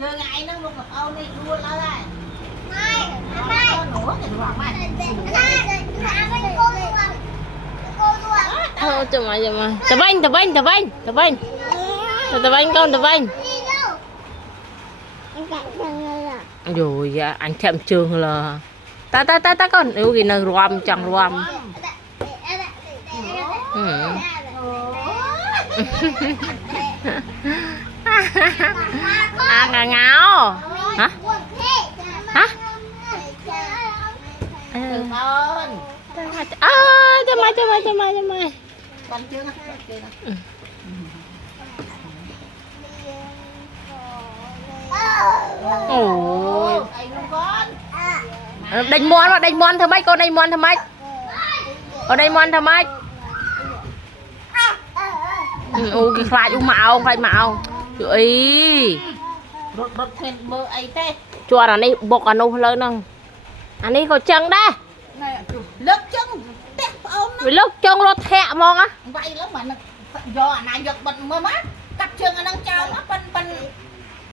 chơi ngày nó luôn gặp ông đi luôn lao đây Mai, mai. nữa thì hoàng mai Thôi chụp mày tập anh con tập anh rồi anh thèm trường là ta con yêu gì nó rom chẳng rom ngà ngáo hả hả con cho mày con chưa ôi anh không con đánh mòn thơ mấy con đánh mòn thơ mấy con đánh mòn thơ mấy cái khai mạo ý rốt thêm mơ ấy thế chùa anh đi bọc anh ôm lớn nè anh đi có chân đó lớp chân tép ông nó vì lúc chân nó thẹ mong á vậy lắm mà do anh giật bật mơ mát cắt chân anh đang trao nó phân